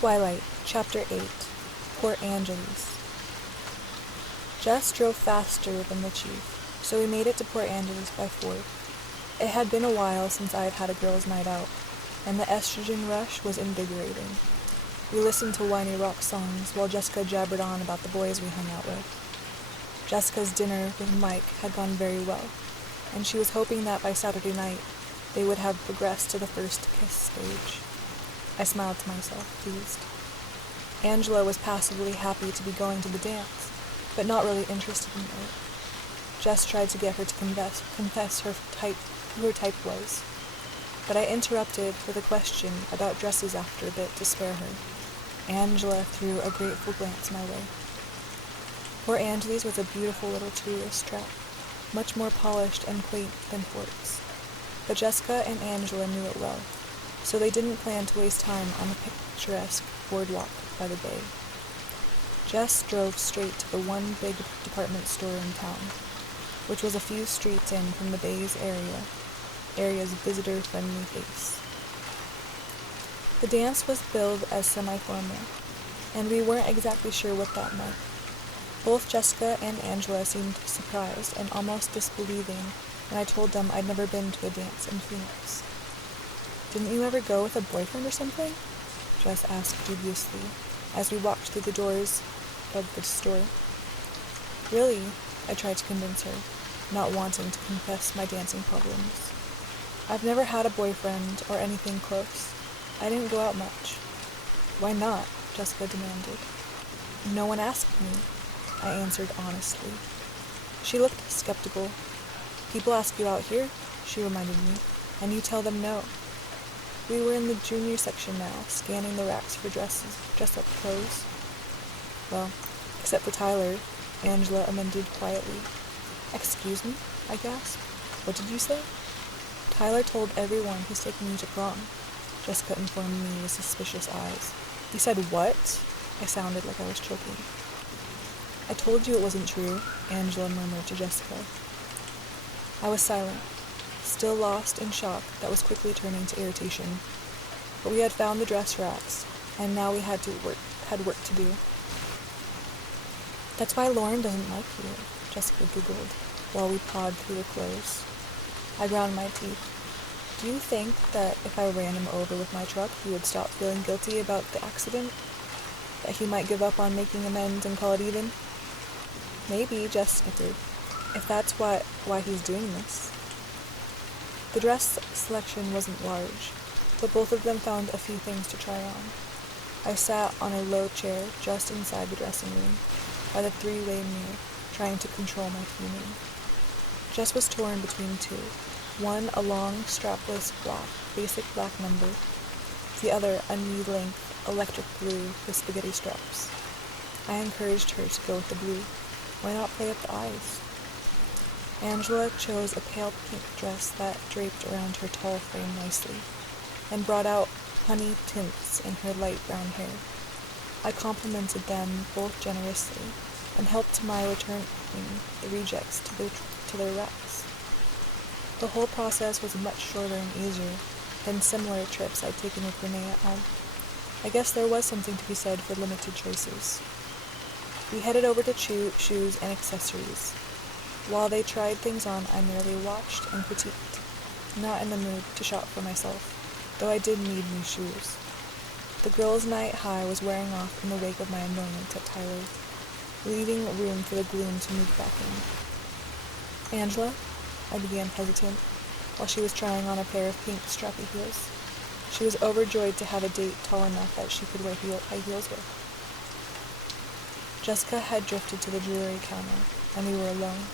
Twilight, Chapter 8, Port Angeles. Jess drove faster than the chief, so we made it to Port Angeles by 4. It had been a while since I had had a girls' night out, and the estrogen rush was invigorating. We listened to whiny rock songs while Jessica jabbered on about the boys we hung out with. Jessica's dinner with Mike had gone very well, and she was hoping that by Saturday night they would have progressed to the first kiss stage. I smiled to myself, pleased. Angela was passively happy to be going to the dance, but not really interested in it. Jess tried to get her to confess who her type was, but I interrupted with a question about dresses after a bit to spare her. Angela threw a grateful glance my way. Port Angeles was a beautiful little tourist trap, much more polished and quaint than Forks, but Jessica and Angela knew it well, so they didn't plan to waste time on the picturesque boardwalk by the bay. Jess drove straight to the one big department store in town, which was a few streets in from the bay's area's visitor-friendly face. The dance was billed as semi-formal, and we weren't exactly sure what that meant. Both Jessica and Angela seemed surprised and almost disbelieving when I told them I'd never been to a dance in Phoenix. "Didn't you ever go with a boyfriend or something?" Jess asked dubiously as we walked through the doors of the store. "Really?" I tried to convince her, not wanting to confess my dancing problems. "I've never had a boyfriend or anything close. I didn't go out much." "Why not?" Jessica demanded. "No one asked me," I answered honestly. She looked skeptical. "People ask you out here," she reminded me, "and you tell them no." We were in the junior section now, scanning the racks for dress-up clothes. "Well, except for Tyler," Angela amended quietly. "Excuse me?" I gasped. "What did you say?" "Tyler told everyone he's taking you to prom," Jessica informed me with suspicious eyes. "You said what?" I sounded like I was choking. "I told you it wasn't true," Angela murmured to Jessica. I was silent, still lost in shock that was quickly turning to irritation. But we had found the dress racks, and now we had work to do. "That's why Lauren doesn't like you," Jessica giggled, while we pawed through the clothes. I ground my teeth. "Do you think that if I ran him over with my truck, he would stop feeling guilty about the accident? That he might give up on making amends and call it even?" "Maybe," Jess snickered, "if that's why he's doing this." The dress selection wasn't large, but both of them found a few things to try on. I sat on a low chair just inside the dressing room, by the 3-way mirror, trying to control my fuming. Jess was torn between two. One, a long, strapless, basic black number. The other, a knee-length, electric blue with spaghetti straps. I encouraged her to go with the blue. Why not play up the eyes? Angela chose a pale pink dress that draped around her tall frame nicely, and brought out honey tints in her light brown hair. I complimented them both generously, and helped to my returning the rejects to their racks. The whole process was much shorter and easier than similar trips I'd taken with Renee at home. I guess there was something to be said for limited choices. We headed over to shoes and accessories. While they tried things on, I merely watched and critiqued, not in the mood to shop for myself, though I did need new shoes. The girls' night high was wearing off in the wake of my annoyance at Tyler, leaving room for the gloom to move back in. "Angela?" I began hesitant, while she was trying on a pair of pink strappy heels. She was overjoyed to have a date tall enough that she could wear high heels with. Jessica had drifted to the jewelry counter, and we were alone.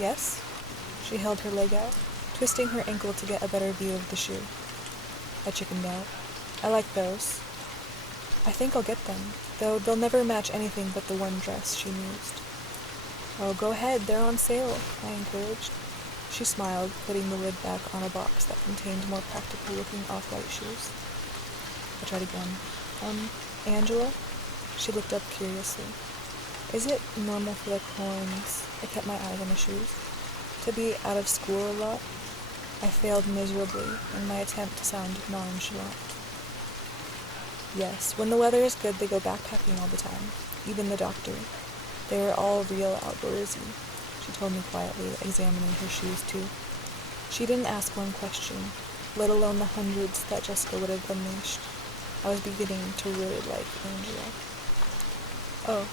"Yes?" She held her leg out, twisting her ankle to get a better view of the shoe. I chickened out. "I like those. I think I'll get them, though they'll never match anything but the one dress," she mused. "Oh, go ahead, they're on sale," I encouraged. She smiled, putting the lid back on a box that contained more practical-looking off-white shoes. I tried again. Angela?" She looked up curiously. "Is it normal for the Corns," I kept my eyes on the shoes, "to be out of school a lot?" I failed miserably in my attempt to sound nonchalant. Yes, when the weather is good, they go backpacking all the time. Even the doctor. They are all real outdoorsy, she told me quietly, examining her shoes too. She didn't ask one question, let alone the hundreds that Jessica would have unleashed. I was beginning to really like Angela. Oh,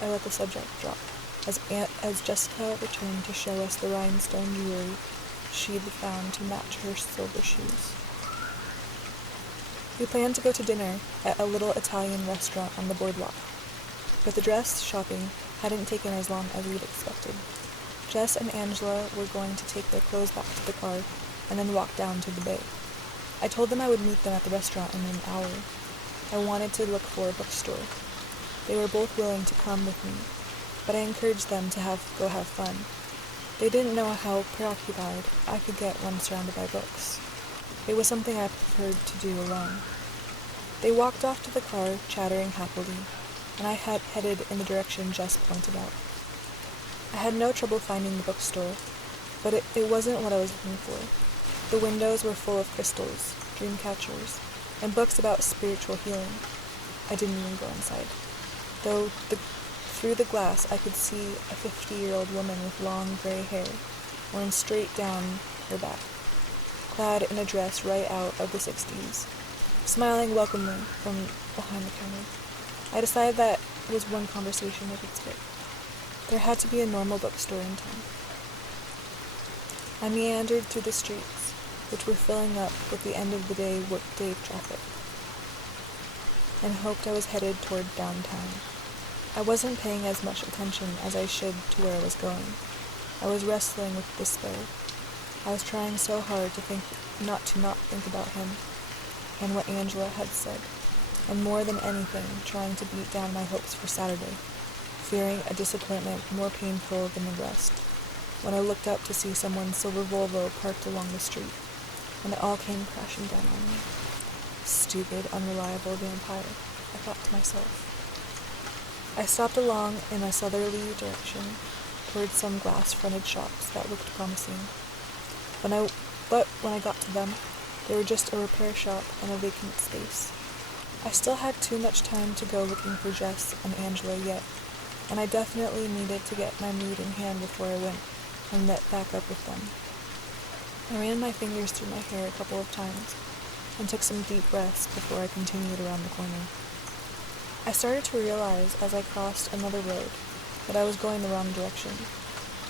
I let the subject drop, as Jessica returned to show us the rhinestone jewelry she'd found to match her silver shoes. We planned to go to dinner at a little Italian restaurant on the boardwalk, but the dress shopping hadn't taken as long as we'd expected. Jess and Angela were going to take their clothes back to the car and then walk down to the bay. I told them I would meet them at the restaurant in an hour. I wanted to look for a bookstore. They were both willing to come with me, but I encouraged them to go have fun. They didn't know how preoccupied I could get when surrounded by books. It was something I preferred to do alone. They walked off to the car, chattering happily, and I had headed in the direction Jess pointed out. I had no trouble finding the bookstore, but it wasn't what I was looking for. The windows were full of crystals, dream catchers, and books about spiritual healing. I didn't even go inside, though through the glass I could see a 50-year-old woman with long gray hair, worn straight down her back, clad in a dress right out of the 60s, smiling welcomely from behind the counter. I decided that was one conversation I could skip. There had to be a normal bookstore in town. I meandered through the streets, which were filling up with the end-of-the-day workday traffic, and hoped I was headed toward downtown. I wasn't paying as much attention as I should to where I was going. I was wrestling with despair. I was trying so hard to not think about him and what Angela had said, and more than anything, trying to beat down my hopes for Saturday, fearing a disappointment more painful than the rest, when I looked up to see someone's silver Volvo parked along the street, and it all came crashing down on me. Stupid, unreliable vampire, I thought to myself. I stopped along in a southerly direction, towards some glass-fronted shops that looked promising. But when I got to them, they were just a repair shop and a vacant space. I still had too much time to go looking for Jess and Angela yet, and I definitely needed to get my mood in hand before I went and met back up with them. I ran my fingers through my hair a couple of times and took some deep breaths before I continued around the corner. I started to realize as I crossed another road that I was going the wrong direction.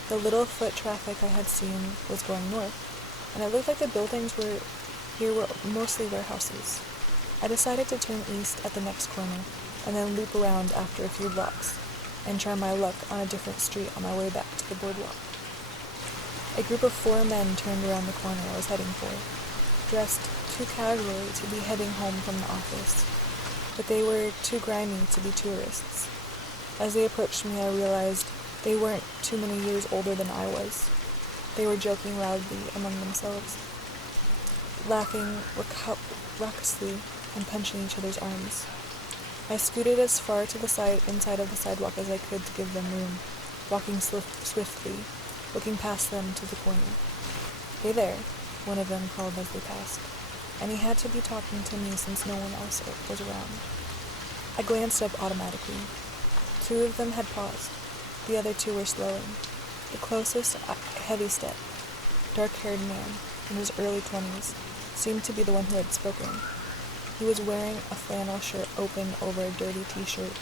The little foot traffic I had seen was going north, and it looked like the buildings here were mostly warehouses. I decided to turn east at the next corner, and then loop around after a few blocks, and try my luck on a different street on my way back to the boardwalk. A group of 4 men turned around the corner I was heading for, dressed too casually to be heading home from the office, but they were too grimy to be tourists. As they approached me, I realized they weren't too many years older than I was. They were joking loudly among themselves, laughing raucously and punching each other's arms. I scooted as far to the inside of the sidewalk as I could to give them room, walking swiftly, looking past them to the corner. "Hey there," one of them called as they passed, and he had to be talking to me since no one else was around. I glanced up automatically. 2 of them had paused. The other 2 were slowing. The closest, heavy-step, dark-haired man, in his early 20s, seemed to be the one who had spoken. He was wearing a flannel shirt open over a dirty t-shirt,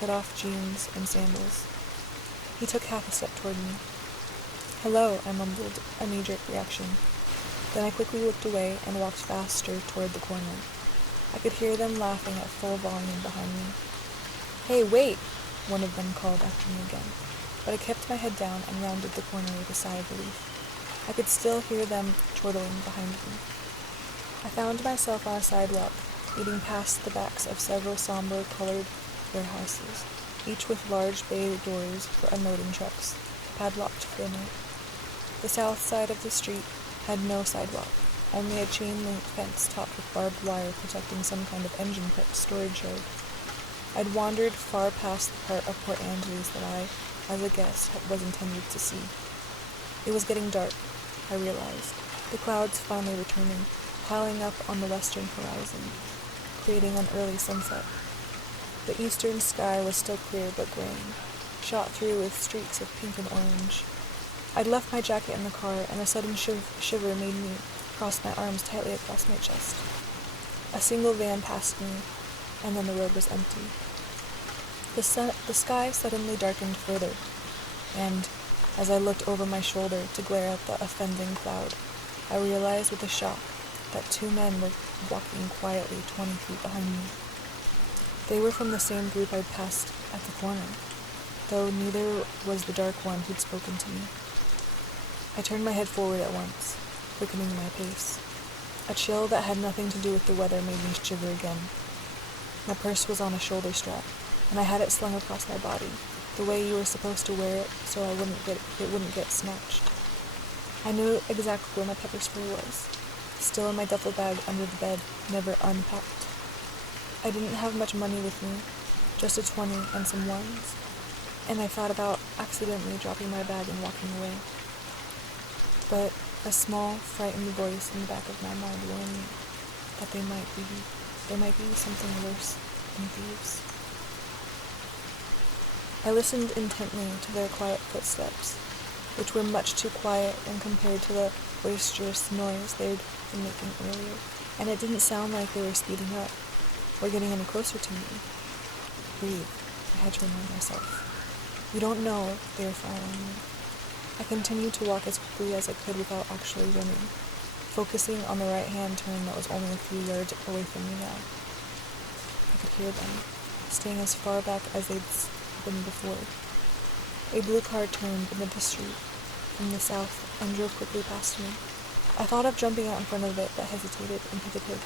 cut-off jeans, and sandals. He took half a step toward me. "Hello," I mumbled, a knee-jerk reaction. Then I quickly looked away and walked faster toward the corner. I could hear them laughing at full volume behind me. "Hey, wait!" one of them called after me again, but I kept my head down and rounded the corner with a sigh of relief. I could still hear them chortling behind me. I found myself on a sidewalk, leading past the backs of several somber-colored warehouses, each with large bay doors for unloading trucks, padlocked for the night. The south side of the street had no sidewalk, only a chain-link fence topped with barbed wire protecting some kind of engine-prep storage yard. I'd wandered far past the part of Port Angeles that I, as a guest, was intended to see. It was getting dark, I realized, the clouds finally returning, piling up on the western horizon. creating an early sunset. The eastern sky was still clear but graying, shot through with streaks of pink and orange. I'd left my jacket in the car, and a sudden shiver made me cross my arms tightly across my chest. A single van passed me, and then the road was empty. The sky suddenly darkened further, and as I looked over my shoulder to glare at the offending cloud, I realized with a shock that two men were walking quietly 20 feet behind me. They were from the same group I'd passed at the corner, though neither was the dark one who'd spoken to me. I turned my head forward at once, quickening my pace. A chill that had nothing to do with the weather made me shiver again. My purse was on a shoulder strap, and I had it slung across my body, the way you were supposed to wear it so it wouldn't get snatched. I knew exactly where my pepper spray was, still in my duffel bag under the bed, never unpacked. I didn't have much money with me, just a 20 and some ones, and I thought about accidentally dropping my bag and walking away. But a small, frightened voice in the back of my mind warned me that there might be something worse than thieves. I listened intently to their quiet footsteps, which were much too quiet when compared to the boisterous noise they'd been making earlier, and it didn't sound like they were speeding up or getting any closer to me. Breathe, I had to remind myself. You don't know they are following me. I continued to walk as quickly as I could without actually running, focusing on the right-hand turn that was only a few yards away from me now. I could hear them, staying as far back as they'd been before. A blue car turned into the street from the south and drove quickly past me. I thought of jumping out in front of it, but hesitated and pivoted,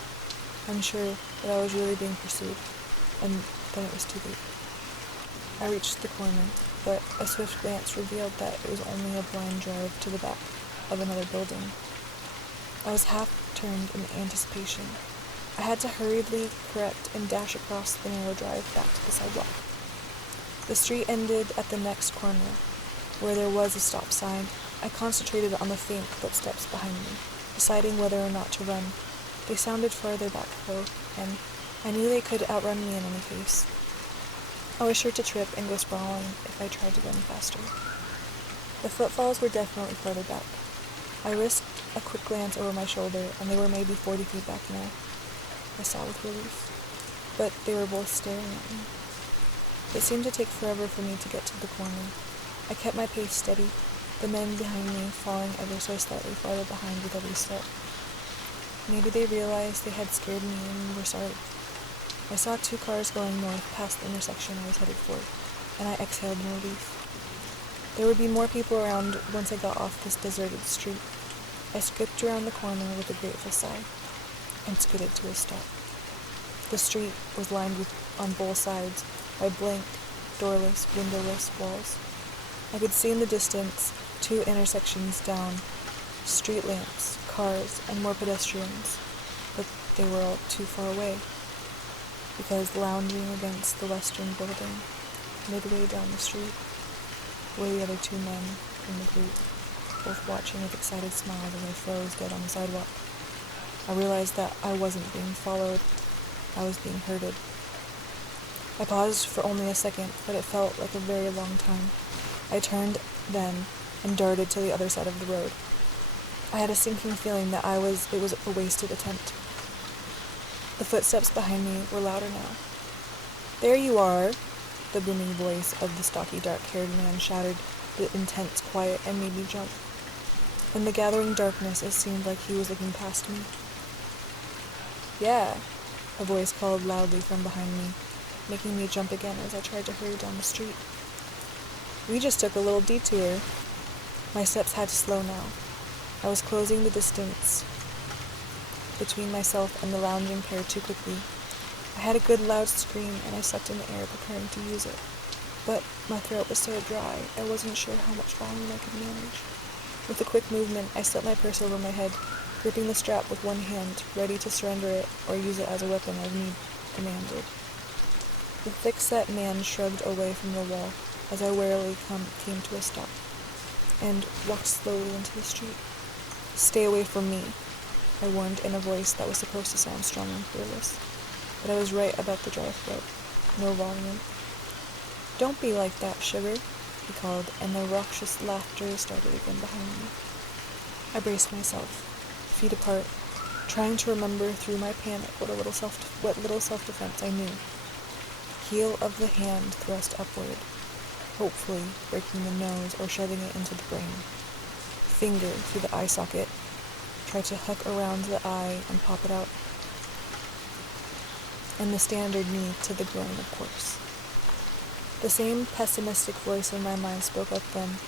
unsure that I was really being pursued, and then it was too late. I reached the corner, but a swift glance revealed that it was only a blind drive to the back of another building. I was half turned in anticipation. I had to hurriedly correct and dash across the narrow drive back to the sidewalk. The street ended at the next corner, where there was a stop sign. I concentrated on the faint footsteps behind me, deciding whether or not to run. They sounded farther back, though, and I knew they could outrun me in any case. I was sure to trip and go sprawling if I tried to run faster. The footfalls were definitely farther back. I risked a quick glance over my shoulder, and they were maybe 40 feet back now, I saw with relief. But they were both staring at me. It seemed to take forever for me to get to the corner. I kept my pace steady, the men behind me falling ever so slightly farther behind with every step. Maybe they realized they had scared me and were sorry. I saw two cars going north past the intersection I was headed for, and I exhaled in relief. There would be more people around once I got off this deserted street. I skipped around the corner with a grateful sigh, and skidded to a stop. The street was lined on both sides by blank, doorless, windowless walls. I could see in the distance 2 intersections down, street lamps, cars, and more pedestrians, but they were all too far away, because lounging against the western building, midway down the street, were the other 2 men in the group, both watching with excited smiles as I froze dead on the sidewalk. I realized that I wasn't being followed, I was being herded. I paused for only a second, but it felt like a very long time. I turned then and darted to the other side of the road. I had a sinking feeling that it was a wasted attempt. The footsteps behind me were louder now. "There you are," the booming voice of the stocky, dark-haired man shattered the intense quiet and made me jump. In the gathering darkness, it seemed like he was looking past me. "Yeah," a voice called loudly from behind me, making me jump again as I tried to hurry down the street. "We just took a little detour." My steps had to slow now. I was closing the distance between myself and the lounging pair too quickly. I had a good loud scream, and I sucked in the air, preparing to use it. But my throat was so dry, I wasn't sure how much volume I could manage. With a quick movement, I slipped my purse over my head, gripping the strap with one hand, ready to surrender it or use it as a weapon as need demanded. The thick-set man shrugged away from the wall as I warily came to a stop, and walked slowly into the street. "Stay away from me," I warned in a voice that was supposed to sound strong and fearless. but I was right about the dry throat. No volume. "Don't be like that, sugar," he called, and the raucous laughter started again behind me. I braced myself, feet apart, trying to remember through my panic what little self-defense I knew. Heel of the hand thrust upward, hopefully breaking the nose or shoving it into the brain. Finger through the eye socket, try to hook around the eye and pop it out. And the standard knee to the groin, of course. The same pessimistic voice in my mind spoke up then,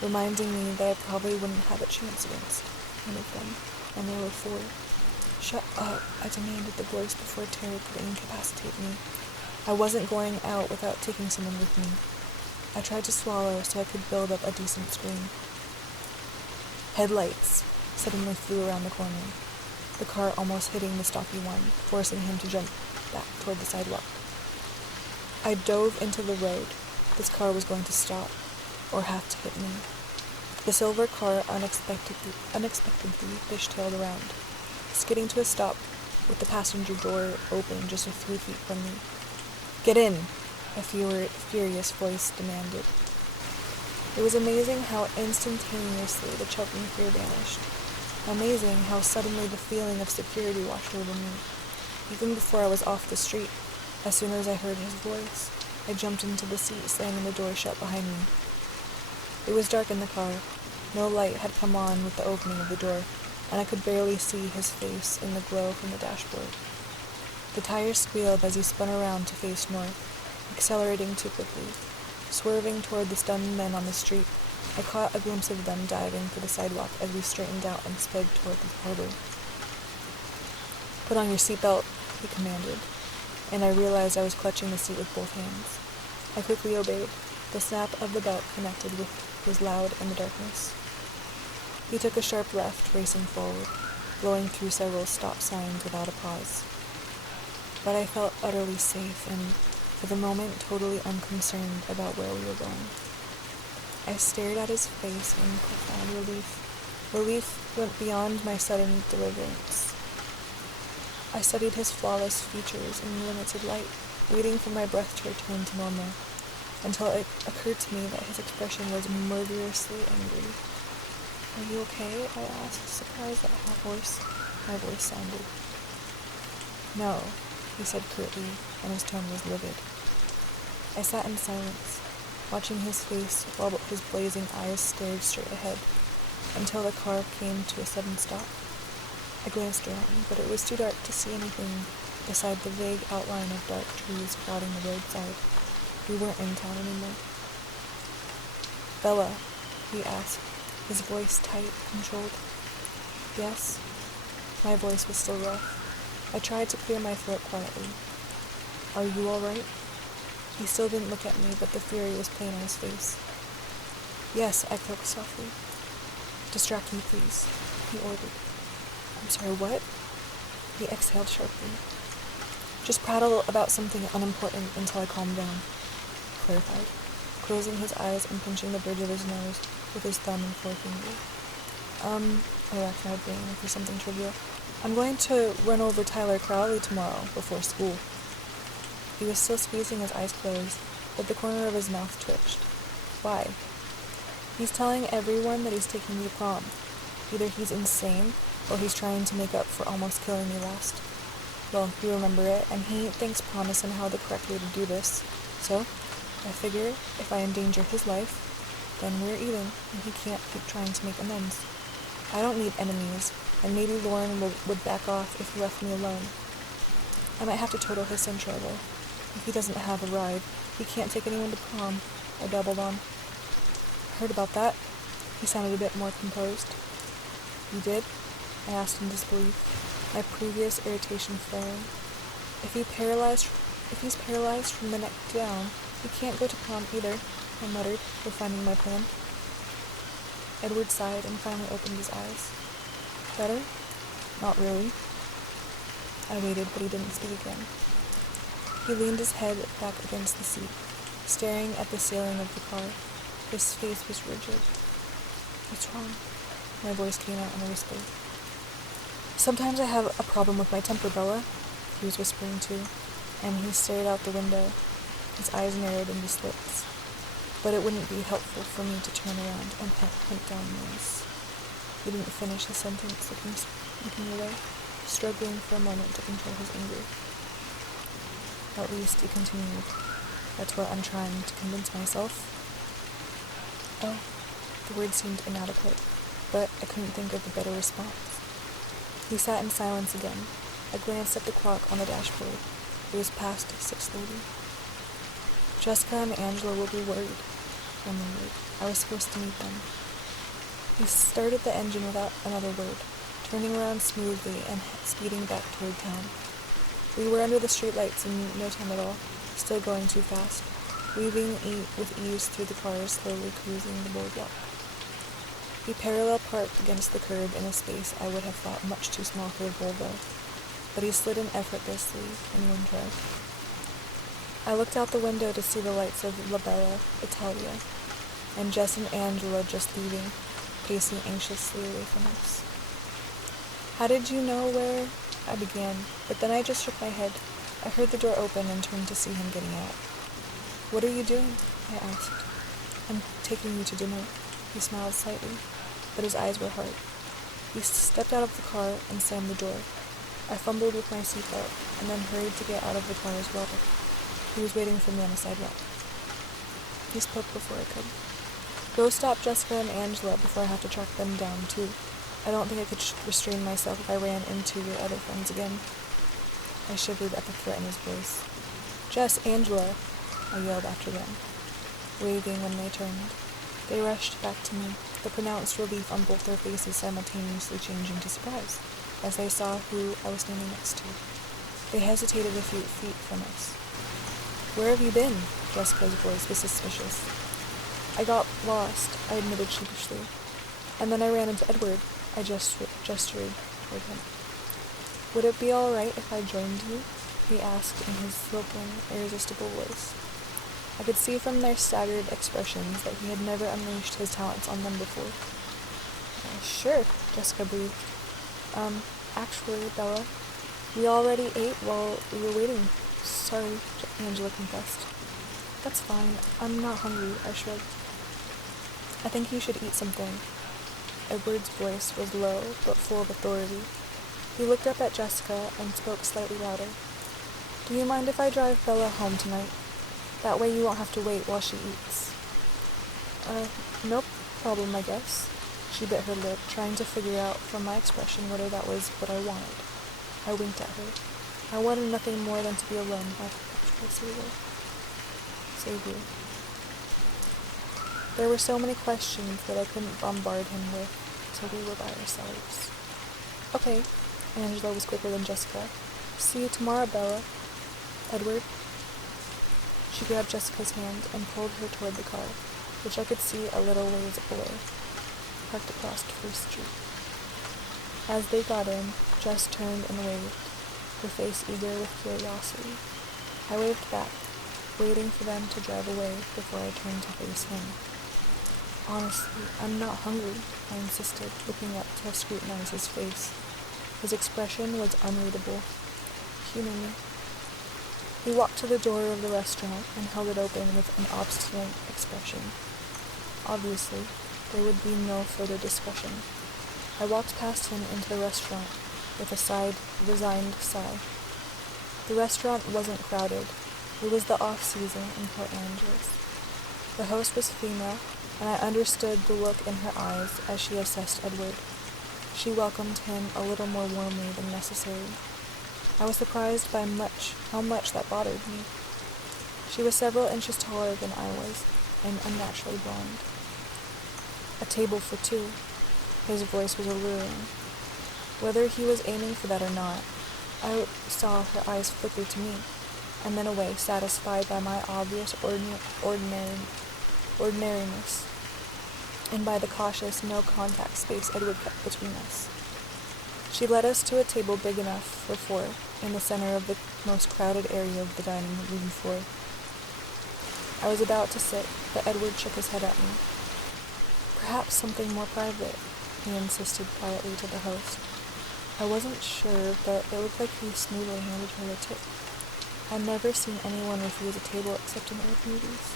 reminding me that I probably wouldn't have a chance against one of them, and there were 4. "Shut up," I demanded the voice before terror could incapacitate me. I wasn't going out without taking someone with me. I tried to swallow so I could build up a decent scream. Headlights suddenly flew around the corner, the car almost hitting the stocky one, forcing him to jump back toward the sidewalk. I dove into the road. This car was going to stop, or have to hit me. The silver car unexpectedly fishtailed around, skidding to a stop with the passenger door open just a few feet from me. "Get in," a furious voice demanded. It was amazing how instantaneously the choking fear vanished. Amazing how suddenly the feeling of security washed over me. Even before I was off the street, as soon as I heard his voice, I jumped into the seat, slamming the door shut behind me. It was dark in the car. No light had come on with the opening of the door, and I could barely see his face in the glow from the dashboard. The tires squealed as he spun around to face north, accelerating too quickly. Swerving toward the stunned men on the street, I caught a glimpse of them diving for the sidewalk as we straightened out and sped toward the harbor. "Put on your seatbelt," he commanded, and I realized I was clutching the seat with both hands. I quickly obeyed. The snap of the belt connected was loud in the darkness. He took a sharp left, racing forward, blowing through several stop signs without a pause. But I felt utterly safe and, for the moment, totally unconcerned about where we were going. I stared at his face in profound relief. Relief went beyond my sudden deliverance. I studied his flawless features in limited light, waiting for my breath to return to normal, until it occurred to me that his expression was murderously angry. "Are you okay?" I asked, surprised at how hoarse my voice sounded. "No," he said curtly, and his tone was livid. I sat in silence, watching his face while his blazing eyes stared straight ahead, until the car came to a sudden stop. I glanced around, but it was too dark to see anything beside the vague outline of dark trees crowding the roadside. We weren't in town anymore. "Bella," he asked, his voice tight, controlled. "Yes?" My voice was still rough. I tried to clear my throat quietly. "Are you all right?" He still didn't look at me, but the fury was plain on his face. "Yes," I croaked softly. "Distract me, please," he ordered. "I'm sorry, what?" He exhaled sharply. "Just prattle about something unimportant until I calm down," he clarified, closing his eyes and pinching the bridge of his nose with his thumb and forefinger. I racked my brain for something trivial. "I'm going to run over Tyler Crowley tomorrow before school." He was still squeezing his eyes closed, but the corner of his mouth twitched. "Why?" "He's telling everyone that he's taking me to prom. Either he's insane, or he's trying to make up for almost killing me last. Well, you remember it, and he thinks prom is somehow the correct way to do this. So, I figure if I endanger his life, then we're even, and he can't keep trying to make amends. I don't need enemies, and maybe Lauren would back off if he left me alone. I might have to total his Sentra, though. If he doesn't have a ride, he can't take anyone to prom," I babbled on. "Heard about that." He sounded a bit more composed. "You did?" I asked in disbelief, my previous irritation flaring. If he's paralyzed from the neck down, he can't go to prom either," I muttered, refining my plan. Edward sighed and finally opened his eyes. "Better?" "Not really." I waited, but he didn't speak again. He leaned his head back against the seat, staring at the ceiling of the car. His face was rigid. "What's wrong?" My voice came out in a whisper. "Sometimes I have a problem with my temper, Bella. he was whispering to, and he stared out the window, his eyes narrowed into slits. But it wouldn't be helpful for me to turn around and hunt down noise. He didn't finish his sentence, looking away, struggling for a moment to control his anger. At least, he continued, that's what I'm trying to convince myself. Oh, the word seemed inadequate, but I couldn't think of a better response. He sat in silence again. I glanced at the clock on the dashboard. It was past 6:30. Jessica and Angela will be worried, I murmured. I was supposed to meet them. He started the engine without another word, turning around smoothly and speeding back toward town. We were under the streetlights in no time at all, still going too fast, weaving with ease through the cars, slowly cruising the boardwalk. He parallel parked against the curb in a space I would have thought much too small for a Volvo, but he slid in effortlessly in one drive. I looked out the window to see the lights of La Bella Italia, and Jess and Angela just leaving, pacing anxiously away from us. How did you know where? I began, but then I just shook my head. I heard the door open and turned to see him getting out. What are you doing? I asked. I'm taking you to dinner. He smiled slightly, but his eyes were hard. He stepped out of the car and slammed the door. I fumbled with my seatbelt, and then hurried to get out of the car as well. He was waiting for me on the sidewalk. He spoke before I could. Go stop Jessica and Angela before I have to track them down, too. I don't think I could restrain myself if I ran into your other friends again. I shivered at the threat in his voice. Jess, Angela, I yelled after them, waving when they turned. They rushed back to me, the pronounced relief on both their faces simultaneously changing to surprise, as they saw who I was standing next to. They hesitated a few feet from us. Where have you been? Jessica's voice was suspicious. I got lost, I admitted sheepishly. And then I ran into Edward. I gestured toward him. Would it be all right if I joined you? He asked in his silken, irresistible voice. I could see from their staggered expressions that he had never unleashed his talents on them before. Sure, Jessica breathed. Actually, Bella, we already ate while we were waiting. Sorry, Angela confessed. That's fine. I'm not hungry, I shrugged. I think you should eat something. Edward's voice was low, but full of authority. He looked up at Jessica and spoke slightly louder. Do you mind if I drive Bella home tonight? That way you won't have to wait while she eats. Nope problem, I guess. She bit her lip, trying to figure out from my expression whether that was what I wanted. I winked at her. I wanted nothing more than to be alone with my perpetual savior. There were so many questions that I couldn't bombard him with till we were by ourselves. Okay, Angela was quicker than Jessica. See you tomorrow, Bella. Edward? She grabbed Jessica's hand and pulled her toward the car, which I could see a little ways away, parked across First Street. As they got in, Jess turned and waved, her face eager with curiosity. I waved back, waiting for them to drive away before I turned to face him. Honestly, I'm not hungry, I insisted, looking up to scrutinize his face. His expression was unreadable. He knew me. He walked to the door of the restaurant and held it open with an obstinate expression. Obviously, there would be no further discussion. I walked past him into the restaurant with a resigned sigh. The restaurant wasn't crowded. It was the off-season in Port Angeles. The host was female, and I understood the look in her eyes as she assessed Edward. She welcomed him a little more warmly than necessary. I was surprised by how much that bothered me. She was several inches taller than I was, and unnaturally blonde. A table for two. His voice was alluring. Whether he was aiming for that or not, I saw her eyes flicker to me, and then away, satisfied by my obvious ordinariness, and by the cautious, no-contact space Edward kept between us. She led us to a table big enough for four, in the center of the most crowded area of the dining room floor. I was about to sit, but Edward shook his head at me. Perhaps something more private, he insisted quietly to the host. I wasn't sure, but it looked like he smoothly handed her a tip. I'd never seen anyone refuse a table except in old movies.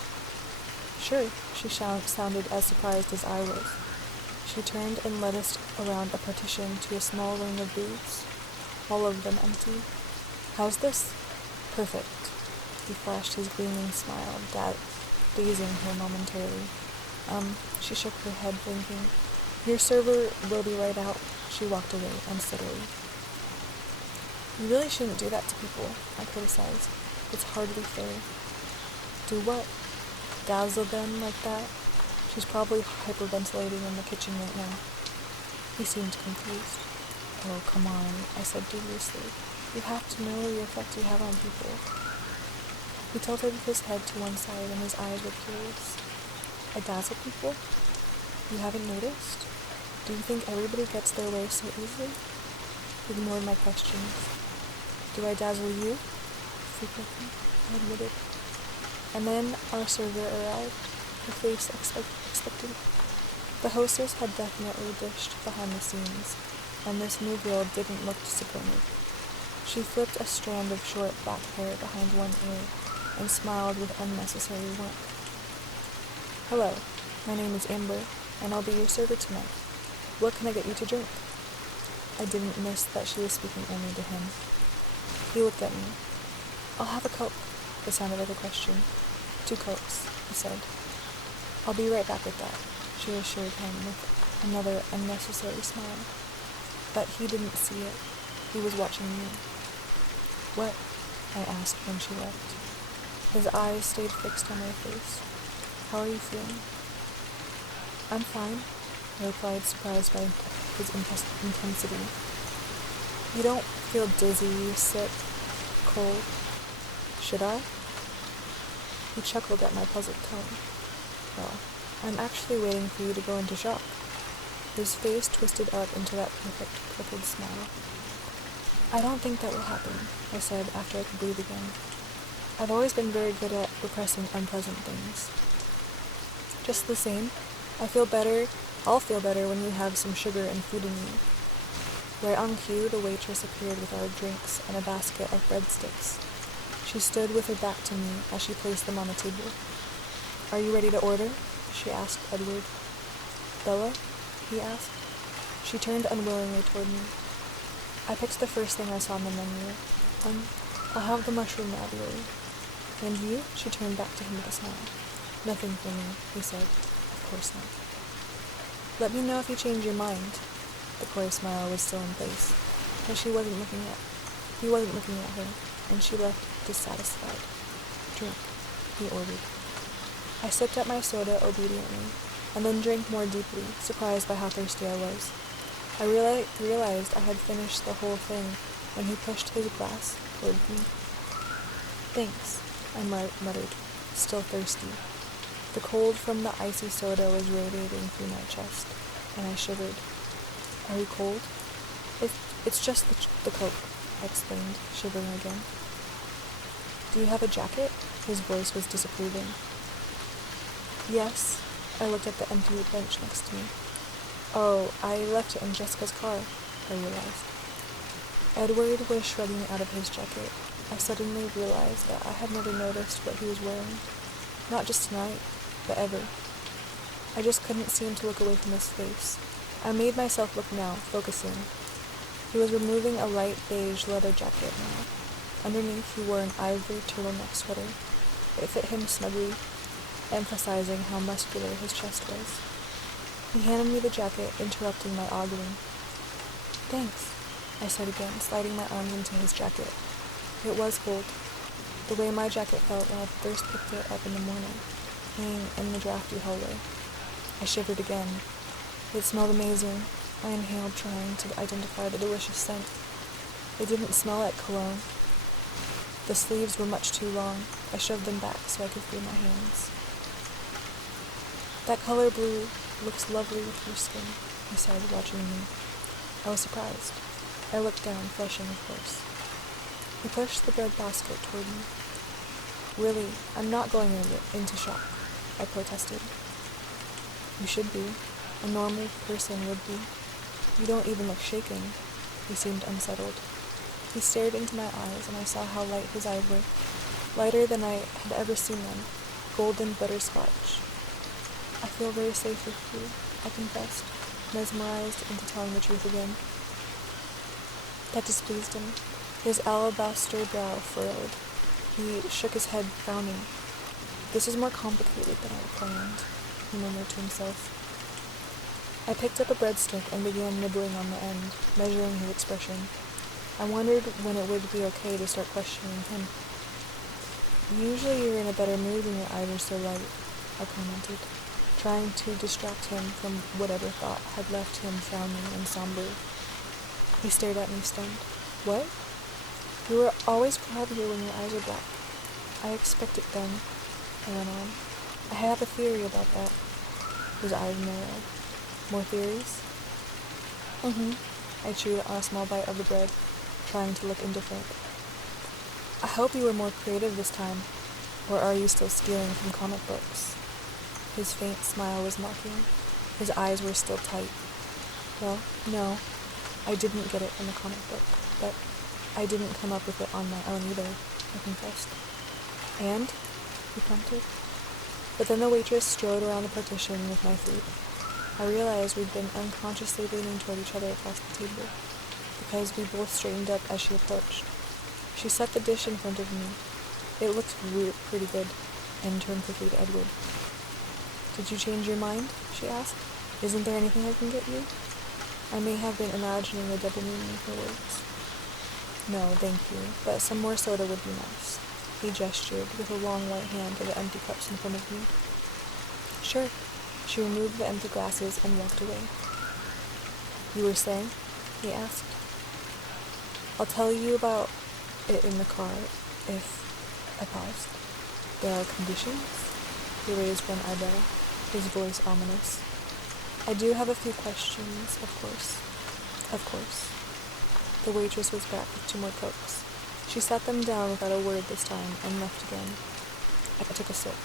Sure, she sounded as surprised as I was. She turned and led us around a partition to a small ring of booths, all of them empty. How's this? Perfect. He flashed his gleaming smile, dazing her momentarily. She shook her head, blinking. Your server will be right out. She walked away unsteadily. You really shouldn't do that to people, I criticized. It's hardly fair. Do what? Dazzle them like that? She's probably hyperventilating in the kitchen right now. He seemed confused. Oh, come on, I said dubiously. You have to know the effect you have on people. He tilted his head to one side and his eyes were curious. I dazzle people? You haven't noticed? Do you think everybody gets their way so easily? He ignored my questions. Do I dazzle you? Frequently, I admitted. And then our server arrived, her face expectant. The hostess had definitely dished behind the scenes, and this new girl didn't look disappointed. She flipped a strand of short black hair behind one ear and smiled with unnecessary warmth. Hello, my name is Amber, and I'll be your server tonight. What can I get you to drink? I didn't miss that she was speaking only to him. He looked at me. I'll have a Coke. It sounded like a question. 2 Cokes, he said. I'll be right back with that, she assured him with another unnecessary smile. But he didn't see it. He was watching me. What? I asked when she left. His eyes stayed fixed on my face. How are you feeling? I'm fine, I replied, surprised by his intensity. You don't feel dizzy, sick, cold? Should I? He chuckled at my puzzled tone. Well, I'm actually waiting for you to go into shock. His face twisted up into that perfect, crooked smile. I don't think that will happen, I said after I could breathe again. I've always been very good at repressing unpleasant things. Just the same, I'll feel better when you have some sugar and food in you. Right on cue, the waitress appeared with our drinks and a basket of breadsticks. She stood with her back to me as she placed them on the table. Are you ready to order? She asked Edward. Bella? He asked. She turned unwillingly toward me. I picked the first thing I saw on the menu. I'll have the mushroom ravioli. And you? She turned back to him with a smile. Nothing for me, he said. Of course not. Let me know if you change your mind. The coy smile was still in place, but he wasn't looking at her, and she left dissatisfied. Drink, he ordered. I sipped at my soda obediently, and then drank more deeply, surprised by how thirsty I was. I realized I had finished the whole thing when he pushed his glass toward me. Thanks, I muttered, still thirsty. The cold from the icy soda was radiating through my chest, and I shivered. Are you cold? It's just the Coke, I explained, shivering again. Do you have a jacket? His voice was disapproving. Yes. I looked at the empty bench next to me. Oh, I left it in Jessica's car, I realized. Edward was shrugging out of his jacket. I suddenly realized that I had never noticed what he was wearing. Not just tonight, but ever. I just couldn't seem to look away from his face. I made myself look now, focusing. He was removing a light beige leather jacket now. Underneath, he wore an ivory turtleneck sweater. It fit him snugly, emphasizing how muscular his chest was. He handed me the jacket, interrupting my ogling. Thanks, I said again, sliding my arms into his jacket. It was cold, the way my jacket felt when I first picked it up in the morning, hanging in the drafty hallway. I shivered again. It smelled amazing. I inhaled, trying to identify the delicious scent. It didn't smell like cologne. The sleeves were much too long. I shoved them back so I could feel my hands. That color blue looks lovely with your skin, he said, watching me. I was surprised. I looked down, flushing, of course. He pushed the bread basket toward me. Really, I'm not going into shock, I protested. You should be. A normal person would be. You don't even look shaken. He seemed unsettled. He stared into my eyes, and I saw how light his eyes were, lighter than I had ever seen them, golden butterscotch. "I feel very safe with you," I confessed, mesmerized into telling the truth again. That displeased him. His alabaster brow furrowed. He shook his head, frowning. "This is more complicated than I had planned," he murmured to himself. I picked up a breadstick and began nibbling on the end, measuring his expression. I wondered when it would be okay to start questioning him. "Usually you're in a better mood when your eyes are so light," I commented, trying to distract him from whatever thought had left him frowning and somber. He stared at me, stunned. "What? You are always cloudier when your eyes are black." "I expect it then," I went on. "I have a theory about that." His eyes narrowed. "More theories?" I chewed on a small bite of the bread, trying to look indifferent. "I hope you were more creative this time. Or are you still stealing from comic books?" His faint smile was mocking. His eyes were still tight. "Well, no, I didn't get it from a comic book, but I didn't come up with it on my own either," I confessed. "And?" he prompted. But then the waitress strode around the partition with my food. I realized we'd been unconsciously leaning toward each other across the table, because we both straightened up as she approached. She set the dish in front of me. It looked pretty good, and turned quickly to Edward. "Did you change your mind?" she asked. "Isn't there anything I can get you?" I may have been imagining the double meaning of her words. "No, thank you, but some more soda would be nice." He gestured with a long white hand to the empty cups in front of me. "Sure." She removed the empty glasses and walked away. "You were saying?" he asked. "I'll tell you about it in the car, if..." I paused. "There are conditions?" He raised one eyebrow, his voice ominous. "I do have a few questions, of course." "Of course." The waitress was back with 2 more Cokes. She set them down without a word this time, and left again. I took a sip.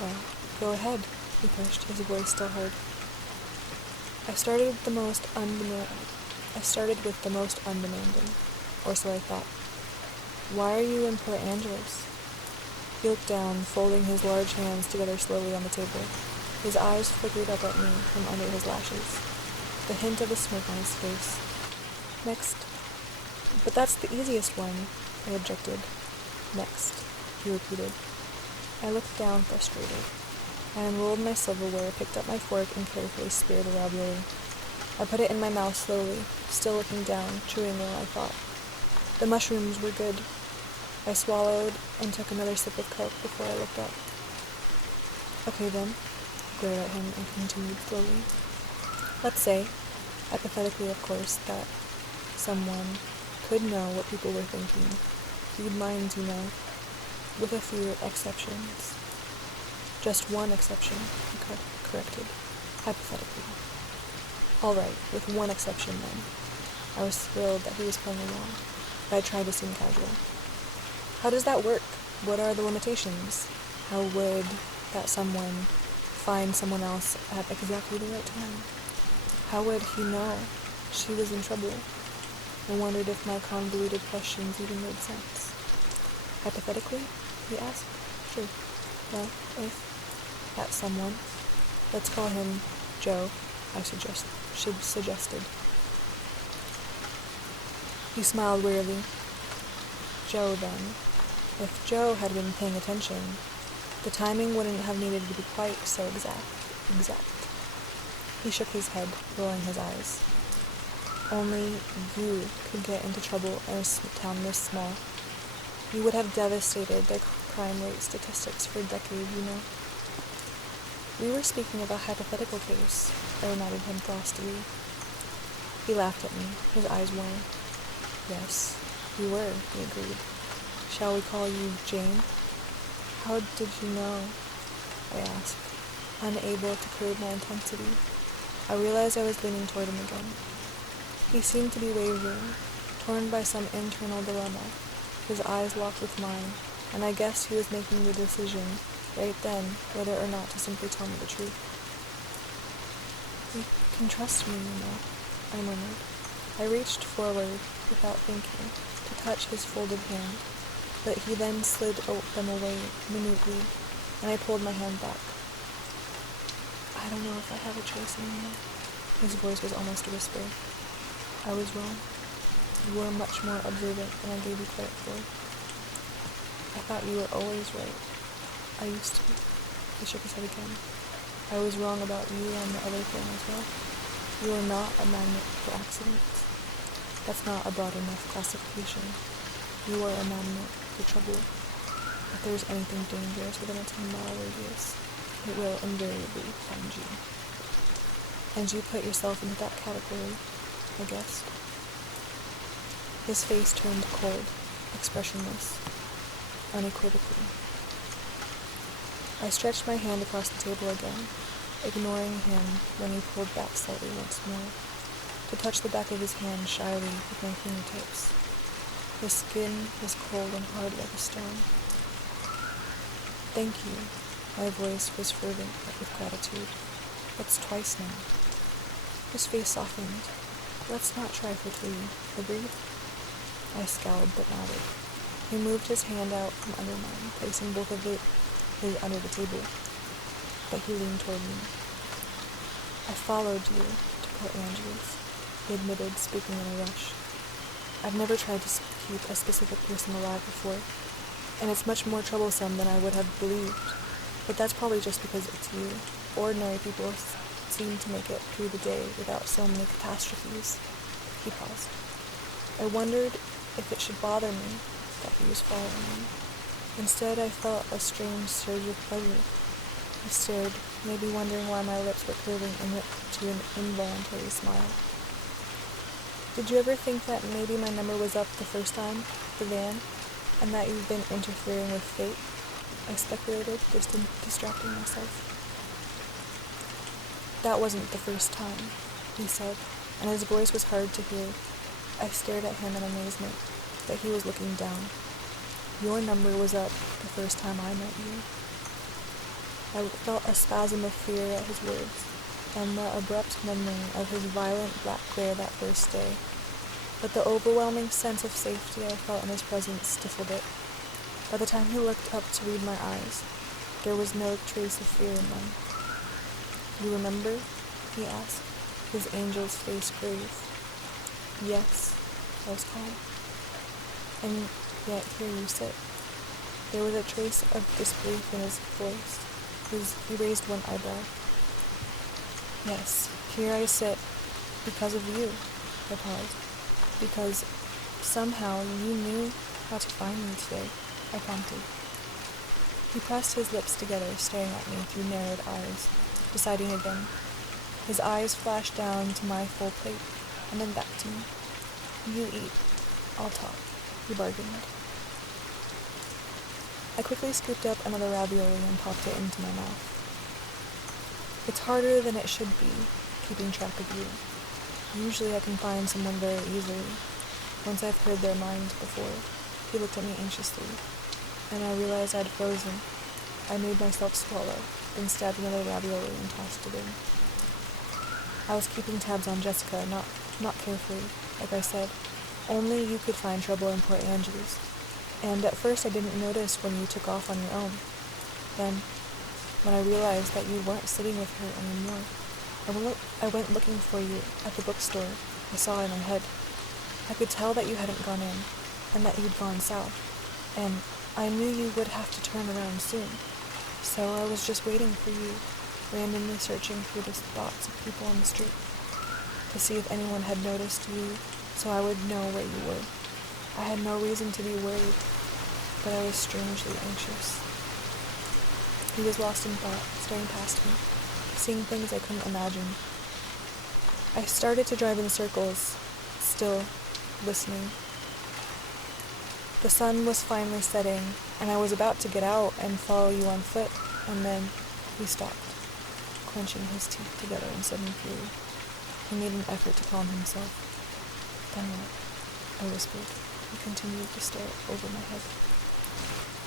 "Well, go ahead," he pushed, his voice still hard. I started with the most undemanding, or so I thought. "Why are you in Port Angeles?" He looked down, folding his large hands together slowly on the table. His eyes flickered up at me from under his lashes, the hint of a smirk on his face. "Next." "But that's the easiest one," I objected. "Next," he repeated. I looked down, frustrated. I unrolled my silverware, picked up my fork, and carefully speared a ravioli. I put it in my mouth slowly, still looking down, chewing while I thought. The mushrooms were good. I swallowed and took another sip of Coke before I looked up. "Okay then," I glared at him and continued slowly. "Let's say, hypothetically of course, that someone could know what people were thinking. Read minds, you know, with a few exceptions." "Just one exception," he corrected, hypothetically. "All right, with one exception then." I was thrilled that he was playing along, but I tried to seem casual. "How does that work? What are the limitations? How would that someone find someone else at exactly the right time? How would he know she was in trouble?" I wondered if my convoluted questions even made sense. "Hypothetically?" he asked. "Sure. Well, if that someone, let's call him Joe," I suggested. He smiled wearily. "Joe, then. If Joe had been paying attention, the timing wouldn't have needed to be quite so exact." He shook his head, rolling his eyes. "Only you could get into trouble in a town this small. You would have devastated their crime rate statistics for a decade, you know." "We were speaking of a hypothetical case," I reminded him frostily. He laughed at me, his eyes warm. "Yes, we were," he agreed. "Shall we call you Jane?" "How did you know?" I asked, unable to curb my intensity. I realized I was leaning toward him again. He seemed to be wavering, torn by some internal dilemma. His eyes locked with mine, and I guessed he was making the decision right then whether or not to simply tell me the truth. "You can trust me, you know," I murmured. I reached forward without thinking to touch his folded hand, but he then slid them away minutely, and I pulled my hand back. I don't know if I have a choice anymore. His voice was almost a whisper. I was wrong. You were much more observant than I gave you credit for. I thought you were always right. I used to. He shook his head again. I was wrong about you and the other thing as well. You are not a magnet for accidents. That's not a broad enough classification. You are a magnet for trouble. If there's anything dangerous within a 10-mile radius, it will invariably find you. And you put yourself into that category, I guess. His face turned cold, expressionless, unequivocally. I stretched my hand across the table again, ignoring him when he pulled back slightly once more, to touch the back of his hand shyly with my fingertips. His skin was cold and hard like a stone. Thank you. My voice was fervent with gratitude. That's twice now. His face softened. Let's not trifle, Tweety. Agreed? I scowled but nodded. He moved his hand out from under mine, placing both of his under the table, but he leaned toward me. I followed you to Port Angeles, he admitted, speaking in a rush. I've never tried to keep a specific person alive before, and it's much more troublesome than I would have believed, but that's probably just because it's you. Ordinary people seem to make it through the day without so many catastrophes. He paused. I wondered if it should bother me that he was following me. Instead, I felt a strange surge of pleasure. He stared, maybe wondering why my lips were curving into an involuntary smile. Did you ever think that maybe my number was up the first time, the van, and that you've been interfering with fate? I speculated, distracting myself. That wasn't the first time, he said, and his voice was hard to hear. I stared at him in amazement, but he was looking down. Your number was up the first time I met you. I felt a spasm of fear at his words, and the abrupt memory of his violent black glare that first day. But the overwhelming sense of safety I felt in his presence stifled it. By the time he looked up to read my eyes, there was no trace of fear in them. You remember? He asked, his angel's face grave. Yes, I was calm. And yet here you sit. There was a trace of disbelief in his voice. He raised one eyebrow. Yes, here I sit, because of you, I paused. Because somehow you knew how to find me today, I prompted. He pressed his lips together, staring at me through narrowed eyes, deciding again. His eyes flashed down to my full plate, and then back to me. You eat, I'll talk, he bargained. I quickly scooped up another ravioli and popped it into my mouth. It's harder than it should be, keeping track of you. Usually I can find someone very easily. Once I've heard their minds before. He looked at me anxiously, and I realized I'd frozen. I made myself swallow, then stabbed another ravioli and tossed it in. I was keeping tabs on Jessica, not carefully, like I said. Only you could find trouble in Port Angeles. And at first I didn't notice when you took off on your own. Then, when I realized that you weren't sitting with her anymore, I went looking for you at the bookstore. I saw in her head. I could tell that you hadn't gone in, and that you'd gone south, and I knew you would have to turn around soon. So I was just waiting for you, randomly searching through the spots of people on the street, to see if anyone had noticed you, so I would know where you were. I had no reason to be worried, but I was strangely anxious. He was lost in thought, staring past me, seeing things I couldn't imagine. I started to drive in circles, still listening. The sun was finally setting, and I was about to get out and follow you on foot, and then he stopped, clenching his teeth together in sudden fury. He made an effort to calm himself. Then what? I whispered. He continued to stare over my head.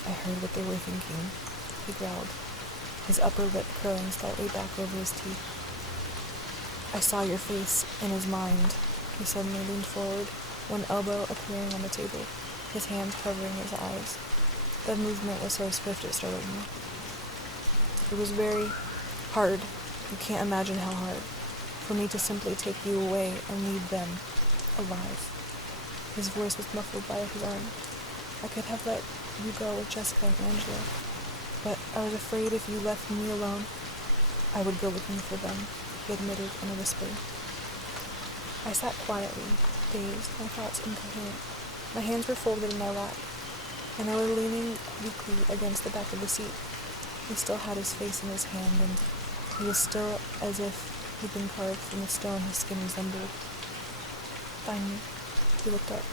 I heard what they were thinking, he growled, his upper lip curling slightly back over his teeth. I saw your face in his mind, He suddenly leaned forward, one elbow appearing on the table, his hand covering his eyes. The movement was so swift it startled me. It was very hard, you can't imagine how hard, for me to simply take you away and leave them alive. His voice was muffled by his arm. I could have let you go with Jessica and Angela, but I was afraid if you left me alone, I would go looking for them, he admitted in a whisper. I sat quietly, dazed, my thoughts incoherent. My hands were folded in my lap, and I was leaning weakly against the back of the seat. He still had his face in his hand, and he was still as if he'd been carved from the stone his skin resembled. Finally, he looked up,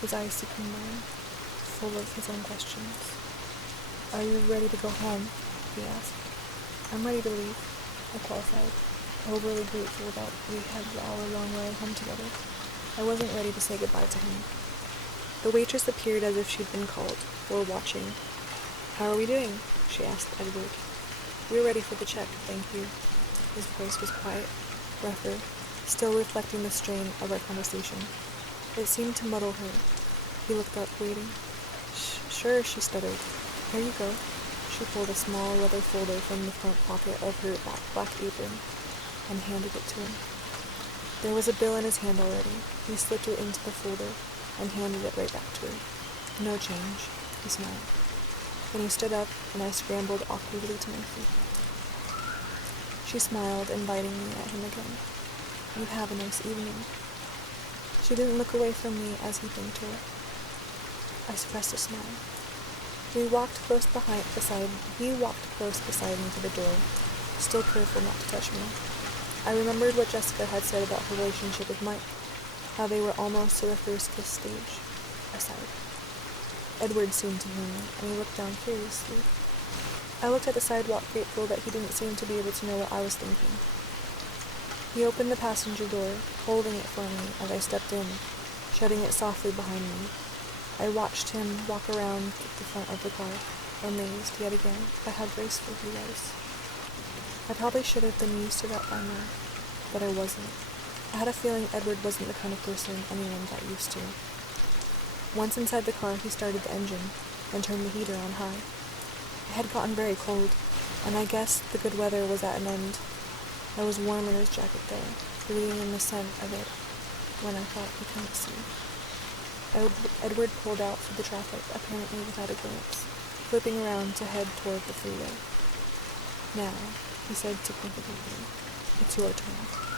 his eyes seeking mine, full of his own questions. Are you ready to go home? He asked. I'm ready to leave, I qualified, overly grateful that we had the hour-long ride home together. I wasn't ready to say goodbye to him. The waitress appeared as if she'd been called, or watching. How are we doing? She asked Edward. We're ready for the check, thank you. His voice was quiet, rougher, still reflecting the strain of our conversation. It seemed to muddle her. He looked up, waiting. Sure, she stuttered. Here you go. She pulled a small leather folder from the front pocket of her black apron and handed it to him. There was a bill in his hand already. He slipped it into the folder and handed it right back to her. No change, he smiled. Then he stood up, and I scrambled awkwardly to my feet. She smiled, inviting me at him again. You have a nice evening. She didn't look away from me as he thanked her. I suppressed a smile. He walked close beside me to the door, still careful not to touch me. I remembered what Jessica had said about her relationship with Mike, how they were almost to the first kiss stage. I sighed. Edward seemed to hear me, and he looked down curiously. I looked at the sidewalk, grateful that he didn't seem to be able to know what I was thinking. He opened the passenger door, holding it for me as I stepped in, shutting it softly behind me. I watched him walk around the front of the car, amazed yet again by how graceful he was. I probably should have been used to that by now, but I wasn't. I had a feeling Edward wasn't the kind of person anyone got used to. Once inside the car, he started the engine and turned the heater on high. It had gotten very cold, and I guessed the good weather was at an end. I was warm in his jacket though, breathing in the scent of it when I thought he couldn't see. Edward pulled out through the traffic, apparently without a glance, flipping around to head toward the freeway. Now, he said significantly, it's your turn.